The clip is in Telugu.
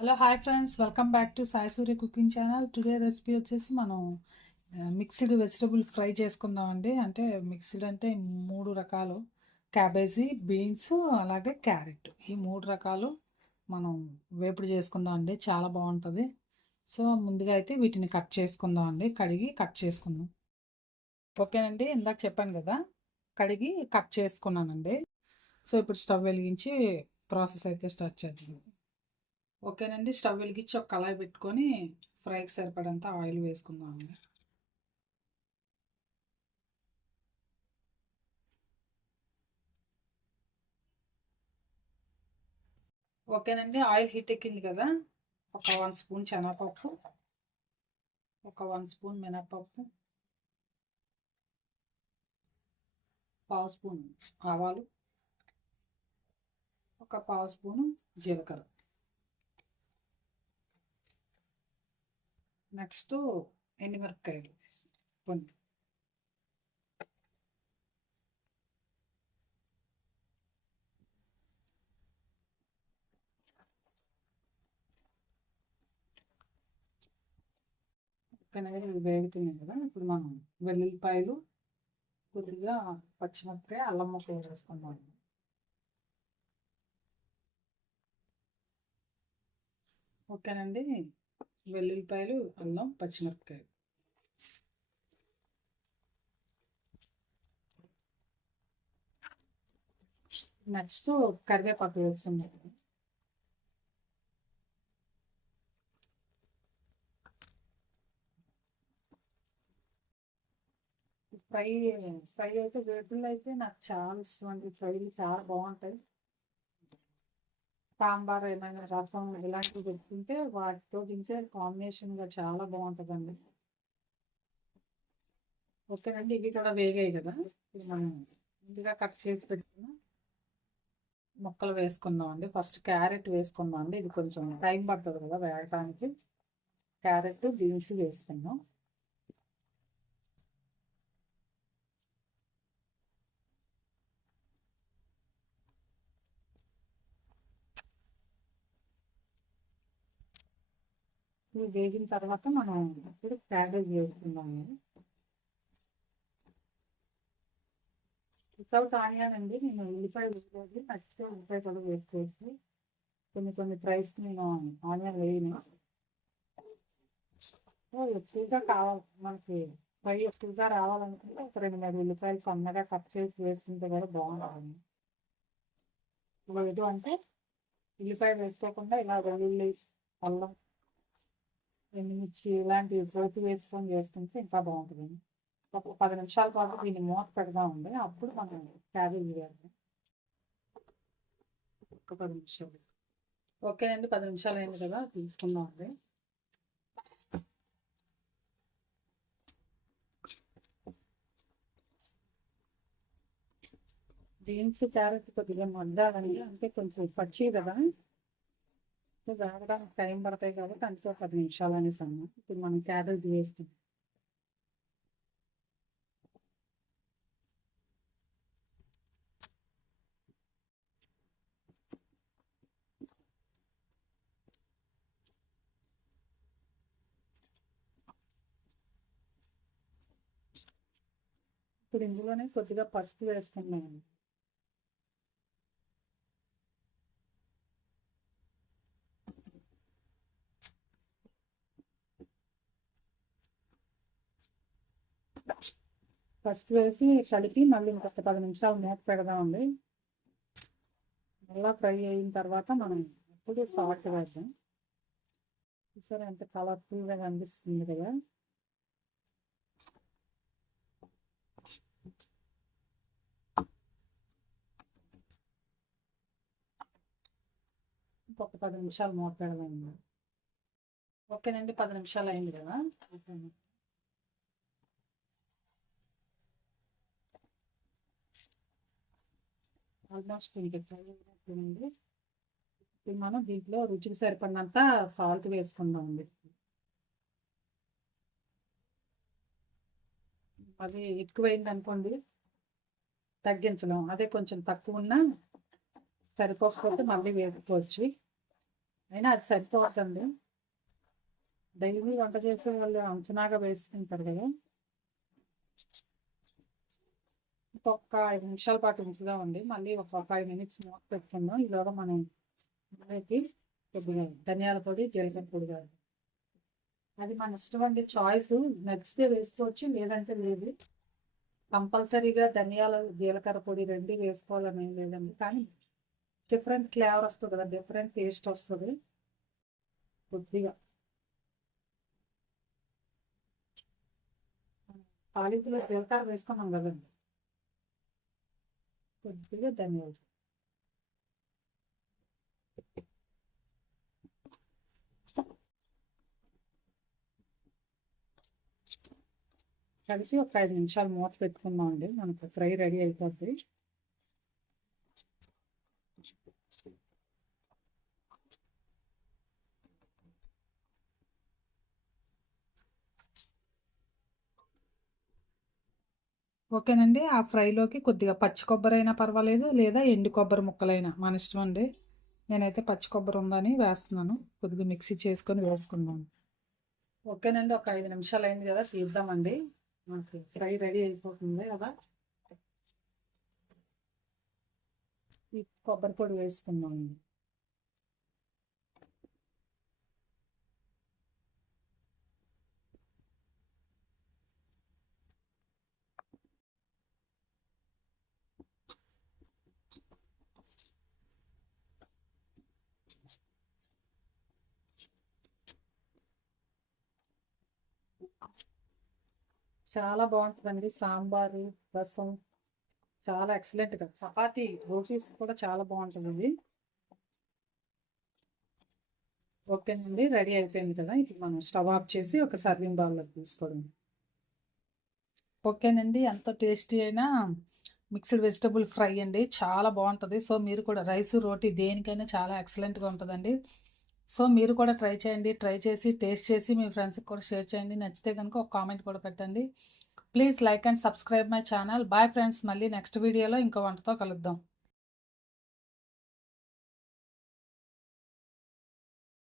Hello hi friends, welcome back to Sai Surya cooking channel. Today recipe వచ్చేసి మనం మిక్స్డ్ వెజిటబుల్ ఫ్రై చేసుకుందామండి. అంటే మిక్స్డ్ అంటే మూడు రకాలు: క్యాబేజీ, బీన్స్, అలాగే క్యారెట్. ఈ మూడు రకాలు మనం వేపుడు చేసుకుందాం అండి. చాలా బాగుంటుంది. సో ముందుగా అయితే వీటిని కట్ చేసుకుందాం అండి. కడిగి కట్ చేసుకుందాం. ఓకేనండి, ఇందాక చెప్పాను కదా, కడిగి కట్ చేసుకున్నానండి. సో ఇప్పుడు స్టవ్ వెలిగించి ప్రాసెస్ అయితే స్టార్ట్ చేద్దాం. ఓకేనండి, స్టవ్ వెలిగించి ఒక కళాయి పెట్టుకొని ఫ్రైకి సరిపడంత ఆయిల్ వేసుకుందామండి. ఓకేనండి, ఆయిల్ హీట్ ఎక్కింది కదా, ఒక 1 స్పూన్ శనగపప్పు, ఒక 1 స్పూన్ మినపప్పు, పావు స్పూన్ ఆవాలు, ఒక పావు స్పూను జీలకర్ర. నెక్స్ట్ ఎండుమిరపకాయలు కొన్ని. ఓకేనండి, ఇవి వేగుతున్నాయి కదా, ఇప్పుడు మనం వెల్లుల్లిపాయలు, కొద్దిగా పచ్చిమిరపకాయ, అల్లం ముక్కలు వేసుకుందాం. ఓకేనండి, వెల్లుల్లిపాయలు, అల్లం, పచ్చిమిరపకాయలు. నెక్స్ట్ కరివేపాకు వేసుకుందాం. ఫ్రై ఫ్రై అయితే వేపుళ్ళు అయితే నాకు చాలా ఇష్టం అండి. ఫ్రైలు చాలా బాగుంటాయి. సాంబార్, ఏమైనా రసం ఇలాంటివి పెట్టుకుంటే వాటితో తింటే కాంబినేషన్గా చాలా బాగుంటుందండి. ఓకేనండి, ఇవి కూడా వేగాయి కదా, ఇప్పుడు మనం ముందుగా కట్ చేసి పెట్టుకున్న ముక్కలు వేసుకుందాం అండి. ఫస్ట్ క్యారెట్ వేసుకుందాం అండి. ఇది కొంచెం టైం పడుతుంది కదా వేగడానికి. క్యారెట్, బీన్స్ వేసుకుందాం. ఇవి వేగిన తర్వాత మనం ఇప్పుడు క్యాబేజ్ వేసుకుందాము. వితౌట్ ఆనియన్ అండి, నేను ఉల్లిపాయ వేసుకోవాలి. నచ్చితే ఉల్లిపాయ కూడా వేసుకోవచ్చు. కొన్ని కొన్ని ఫ్రైస్ నేను ఆనియన్ వేయను. ఎక్కువగా కావాలి మనకి, ఫ్రై ఎక్కువగా రావాలనుకుంటే ఒక 2-3 ఉల్లిపాయలు సన్నగా కట్ చేసి వేసుకుంటే కూడా బాగుంటుంది. లేదు అంటే ఉల్లిపాయ వేసుకోకుండా ఇలా వెల్లుల్లి, అల్లం, ఎండుమిర్చి ఇలాంటివి పోపు వేసుకొని చేసుకుంటే ఇంకా బాగుంటుంది. ఒక 10 నిమిషాల పాటు దీన్ని మూత పెడదామండి. అప్పుడు మనం క్యాబేజీ వేద్దాం. ఒక 10 నిమిషాలు. ఓకేనండి, 10 నిమిషాలు అయింది కదా, తీసుకుందామండి. బీన్స్, క్యారెట్ కొద్దిగా మగ్గాలండి. అంటే కొంచెం పచ్చి కదా, సో వేగడానికి టైం పడతాయి కాబట్టి అంతే, ఒక 10 నిమిషాలు అనేసి అన్నా. ఇప్పుడు మనం క్యాబేజ్ వేస్తాం. ఇప్పుడు ఇందులోనే కొద్దిగా పసుపు వేసుకున్నాను. పసుపు వేసి కలిపి మళ్ళీ ఇంకొక 10 నిమిషాలు మూత పెడదామండి. మళ్ళీ ఫ్రై అయిన తర్వాత మనం ఇప్పుడు సాల్ట్ వేద్దాం. చూసారా ఎంత కలర్ఫుల్గా కనిపిస్తుంది కదా. ఇంకొక 10 నిమిషాలు మూత పెడదాం. ఓకేనండి, 10 నిమిషాలు అయింది కదా. ఆల్మోస్ట్ ఇంకా ఫ్రై అయినట్టుంది. ఇప్పుడు మనం దీంట్లో రుచికి సరిపడినంత సాల్ట్ వేసుకుందామండి. అది ఎక్కువైంది అనుకోండి తగ్గించడం, అదే కొంచెం తక్కువ ఉన్నా సరిపోకపోతే మళ్ళీ వేసుకోవచ్చు. అయినా అది సరిపోతుంది. డైలీ వంట చేసే వాళ్ళు అంచనాగా వేసుకుంటారు కదా. ఇంకొక 5 నిమిషాల పాటు ఉంచుదామండి. మళ్ళీ ఒక 5 మినిట్స్ మూత పెట్టుకుందాం. ఈలోగా మనం ఇందులోకి కొద్దిగా ధనియాల పొడి, జీలకర్ర పొడి కాదు, అది మన ఇష్టం అండి, చాయిస్. నచ్చితే వేసుకోవచ్చు, లేదంటే లేదు. కంపల్సరీగా ధనియాల జీలకర్ర పొడి రెండు వేసుకోవాలని ఏం లేదండి, కానీ డిఫరెంట్ ఫ్లేవర్ వస్తుంది కదా, డిఫరెంట్ టేస్ట్ వస్తుంది. కొద్దిగా తాలింపులో జీలకర్ర వేసుకున్నాం కదండి, కొద్దిగా ధనియాలు. కలిపి ఒక 5 నిమిషాలు మూత పెట్టుకుందాం అండి, మనకు ఫ్రై రెడీ అయిపోద్ది. ఓకేనండి. ఆ ఫ్రైలోకి కొద్దిగా పచ్చి కొబ్బరి అయినా పర్వాలేదు, లేదా ఎండు కొబ్బరి ముక్కలైనా మన ఇష్టం అండి. నేనైతే పచ్చి కొబ్బరి ఉందని వేస్తున్నాను, కొద్దిగా మిక్సీ చేసుకొని వేసుకున్నాను. ఓకేనండి, ఒక 5 నిమిషాలు అయింది కదా, తీద్దామండి. మనకి ఫ్రై రెడీ అయిపోతుంది కదా. ఈ కొబ్బరి పొడి వేసుకుందామండి. చాలా బాగుంటుందండి, సాంబారు, రసం చాలా ఎక్సలెంట్గా, చపాతీ రోటీస్ కూడా చాలా బాగుంటుంది ఇది. ఓకేనండి, రెడీ అయిపోయింది కదా, ఇది మనం స్టవ్ ఆఫ్ చేసి ఒక సర్వింగ్ బౌల్లోకి తీసుకోవడం. ఓకేనండి, ఎంతో టేస్టీ అయినా మిక్స్డ్ వెజిటబుల్ ఫ్రై అండి, చాలా బాగుంటుంది. సో మీరు కూడా రైస్, రోటీ దేనికైనా చాలా ఎక్సలెంట్గా ఉంటుందండి. సో మీరు కూడా ట్రై చేయండి, ట్రై చేసి టేస్ట్ చేసి మీ ఫ్రెండ్స్కి కూడా షేర్ చేయండి. నచ్చితే కనుక ఒక కామెంట్ కూడా పెట్టండి. Please like and subscribe my channel. Bye friends, మళ్ళీ నెక్స్ట్ వీడియోలో ఇంకో వంటతో కలుద్దాం.